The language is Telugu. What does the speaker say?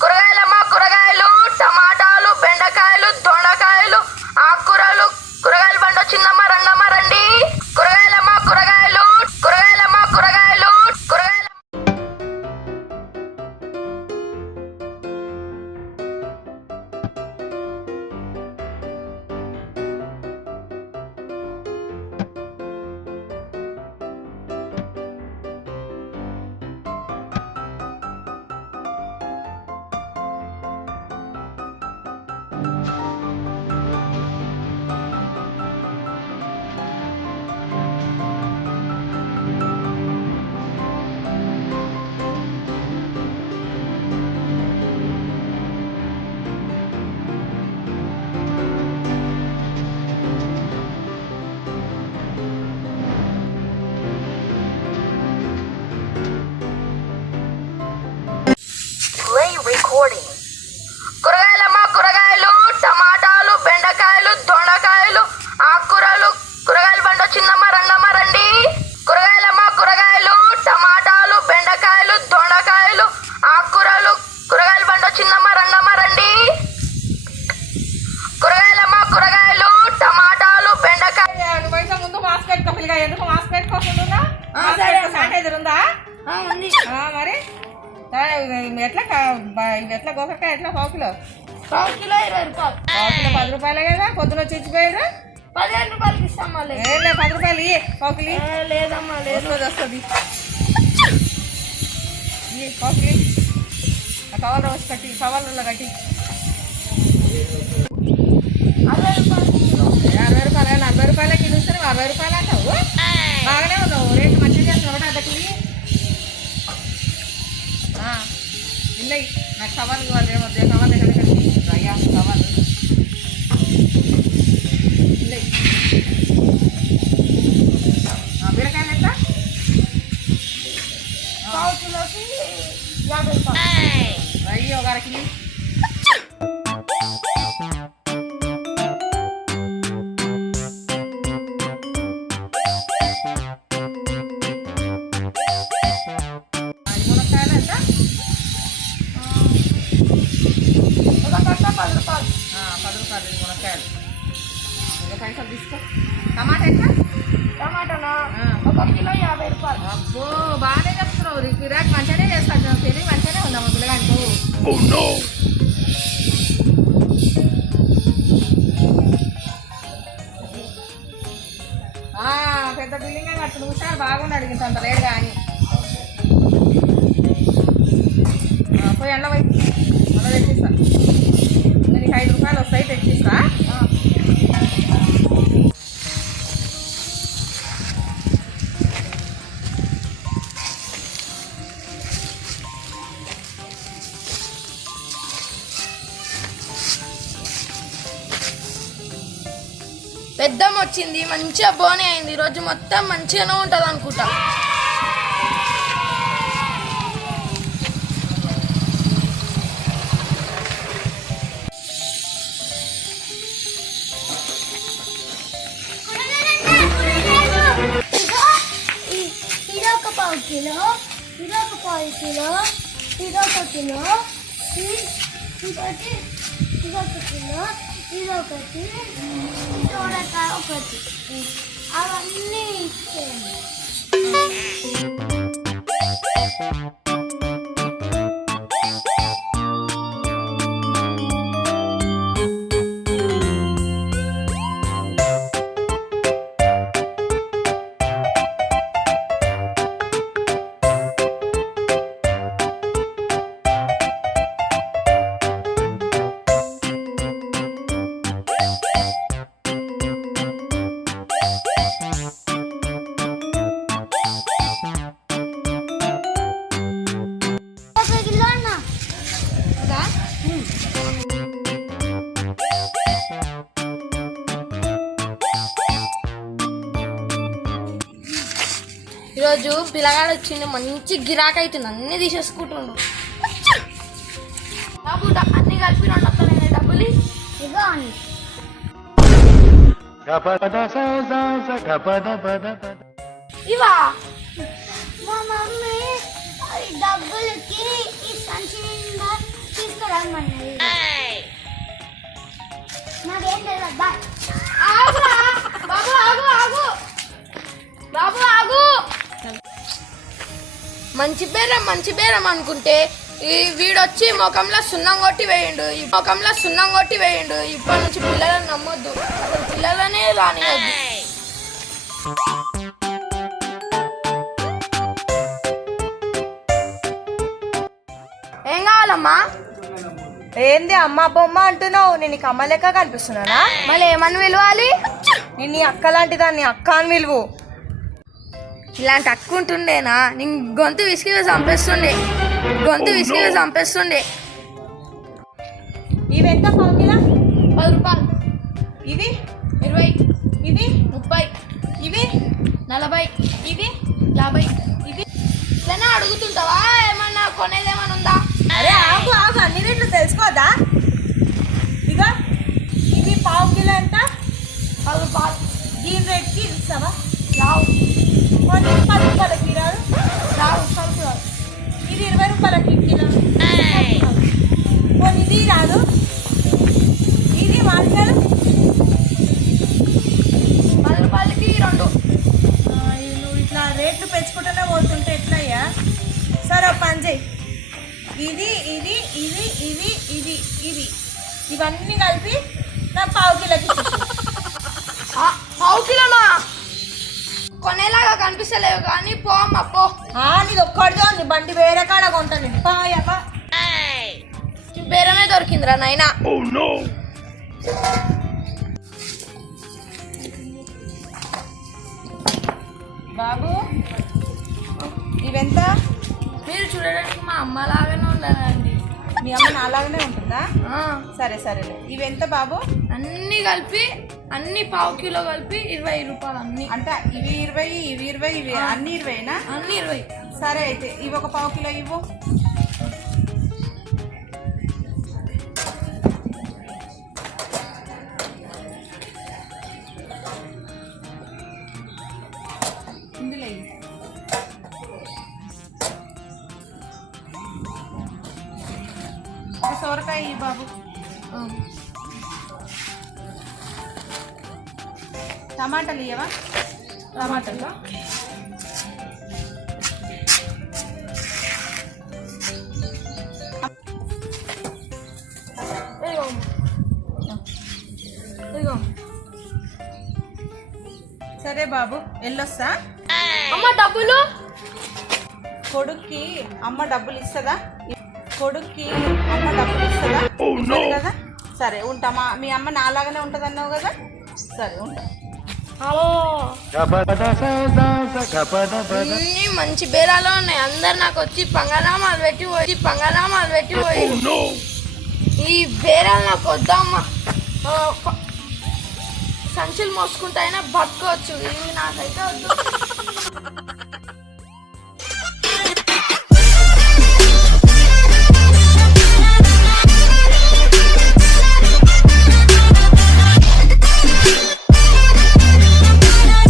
కూరగాయలమ్మా, కూరగాయలు, టమాటాలు, బెండకాయలు, దొండకాయలు, ఆకుకూరలు, కూరగాయల బండి వచ్చిందమ్మా, రండమ్మా రండి. కూరగాయలమ్మా, కూరగాయలు, కూరగాయలమ్మా, కూరగాయలు, కూరగాయలు. కూరగాయలమ్మా, కూరగాయలు, టమాటాలు, బెండకాయలు, దొండకాయలు, ఆకుకూరలు, కూరగాయల బండి వచ్చిందమ్మా, రండమ్మా రండి. కూరగాయలమ్మా, కూరగాయలు, టమాటాలు, బెండకాయలు, దొండకాయలు, ఆకుకూరలు, కూరగాయల బండి వచ్చిందమ్మా, రండమ్మా రండి. కూరగాయలమ్మా, కూరగాయలు, టమాటాలు, బెండకాయలు. ముందు మాస్క్ పెట్టుకో పిల్లగా. ఎందుకు మాస్క్ పెట్టుకోకుండా? శానిటైజర్ ఉందా? మరి ఎట్లా ఎట్లా గోకరకాయ ఎట్లా పావుకిలో? పావుకిలో 20 రూపాయలు. పావుకిలో 10 రూపాయలే కదా. పొద్దున వచ్చి ఇచ్చిపోయారు. 15 రూపాయలకి ఇస్తామా? లేదు 10 రూపాయలు ఇయ్యి పావుకిలి. లేదమ్మా, లేదు. వస్తుంది పావుకిలి. కవర్లో వచ్చి కట్టి, కవర్లలో కట్టి. 60 రూపాయలు. 60 రూపాయలు, 40 రూపాయలకి ఇస్తాను. 60 రూపాయలు అంటావు. బాగానే ఉన్నావు. రేటు మంచిగా చేస్తున్నావు ఒకటి అద్దకి. ఇల్లయి నాకు కవర్లు కావాలి. ఏమొద్దు కవర్లు ఎక్కడ కట్టి అయ్యా కవర్లు ఇల్లయి. బీరకాయలు ఎంత? పావుకిలోకి 50 రూపాయలు. అయ్యి ఒక అరకిలి. మునక్కాయలు ఎంత? ఒక కట్ట 10 రూపాయలు. 10 రూపాయలు మునక్కాయలు. ఇంకా పైసలు తీసుకో. టమాటా ఎంత? టమాటానా? 1 కిలో 50 రూపాయలు. అబ్బో బాగానే చెప్తున్నావు. గిరాక్ మంచిగానే చేస్తాను. తెలివి మంచిగానే ఉందమ్మా పిల్లగానికి. పెద్ద బిల్డింగ్ కట్టు. హుషారు బాగుండి అడిగింది అంత రేట్ కానీ. పోయి ఎండ పోయి అలా తెచ్చిస్తా. నీకు 5 రూపాయలు వస్తాయి, తెచ్చిస్తా. పెద్దమ్మ వచ్చింది, మంచిగా బోనే అయింది. ఈరోజు మొత్తం మంచిగానే ఉంటుంది అనుకుంటా. ఇదొక పావు కిలో, ఇదొక పావు కిలో, ఇదొక కిలో, ఇంకోటి ఇదొక కిలో, ఇదొకటి, సోరకాయ ఒకటి. అవన్నీ ఇచ్చేయండి. ఈరోజు పిల్లగాడు వచ్చింది, మంచి గిరాక్ అవుతుంది, అన్ని తీసేసుకుంటుండు. బాబు అన్ని కలిపి 2 వస్తాయి డబ్బులు ఇగో అని ఇవా. మా మమ్మీ ఈ డబ్బులకి ఈ సంచి నిండా తీసుకురమ్మన్నది. నాకేం తెలియదు. బాయ్. ఆగురా బాబు, ఆగు ఆగు బాబు ఆగు. మంచి బేరం అనుకుంటే ఈ వీడొచ్చి ముఖంలో సున్నం కొట్టి వేయండు, ఇప్పటి నుంచి పిల్లలను నమ్మొద్దు, అసలు పిల్లలనే రానియద్దు. ఏం కావాలమ్మా? ఏంది అమ్మ బొమ్మ అంటున్నావు? నేను నీకు అమ్మ లెక్క కనిపిస్తున్నానా? మళ్ళీ ఏమని పిలవాలి? నేను నీ అక్క లాంటి దాన్ని అక్క అని పిలువు. ఇలాంటి అక్క ఉంటుండేనా? నీ గొంతు విసిగిగా చంపేస్తుండే. ఇవెంత పావుకిలా? 10 రూపాయలు. ఇవి 20. ఇవి 30. ఇవి 40. ఇవి 50. ఇవి. ఇట్లనే అడుగుతుంటావా? ఏమన్నా కొనేదేమన్నా ఉందా? అరే ఆగు అన్ని రేట్లు తెలుసుకోదా? ఇక ఇవి పావుకిలో ఎంత? 10 రూపాయలు. దీని రేట్కి ఇస్తావా? రావు 10 రూపాయలకి రాదు. ఇది 20 రూపాయలకి కిలో. ఇది రాదు. ఇది మార్కెలు 10 రూపాయలకి 2. నువ్వు ఇట్లా రేట్లు పెంచుకుంటూనే పోతుంటే ఎట్లయ్యా? సరే ఒక పని చేయి. ఇది ఇది ఇది ఇది ఇది ఇది ఇవన్నీ కలిపి నా పావుకిలోకి పావు కిలోనా? కొనేలాగా కనిపిస్తలేవు కానీ పో అమ్మ పో. నీది ఒక్కడిదో నీ బండి వేరే కాడ కొంటాను. బేరమే దొరికిందిరా నాయనా. బాబు ఇవెంత? మీరు చూడడానికి మా అమ్మ లాగానే ఉండాలండి. మీ అమ్మ నాలాగానే ఉంటుందా? సరేలే. ఇవెంత బాబు? అన్ని కలిపి అన్ని పావు కిలో కలిపి 20 రూపాయలు. అన్ని అంటే ఇవి 20 ఇవి 20 ఇవి అన్ని 20నా? అన్ని 20. సరే అయితే ఇవి ఒక పావు కిలో ఇవ్వు. ఇందులో సొరకాయ ఇవి బాబు. టమాటాలు ఇవ్వవా? టమాటాలు సరే బాబు వెళ్ళొస్తా. అమ్మ డబ్బులు? కొడుక్కి అమ్మ డబ్బులు ఇస్తుందా? కదా? సరే ఉంటామా. మీ అమ్మ నాలాగానే ఉంటుంది అన్నావు కదా? సరే ఉంటా. అన్ని మంచి బేరాలు ఉన్నాయి. అందరు నాకు వచ్చి పంగనామాలు పెట్టి పోయి ఈ బేరాలు నాకు వద్దామ్మా. సంచులు మోసుకుంటా అయినా బతకవచ్చు, ఇవి నాకైతే వద్దు.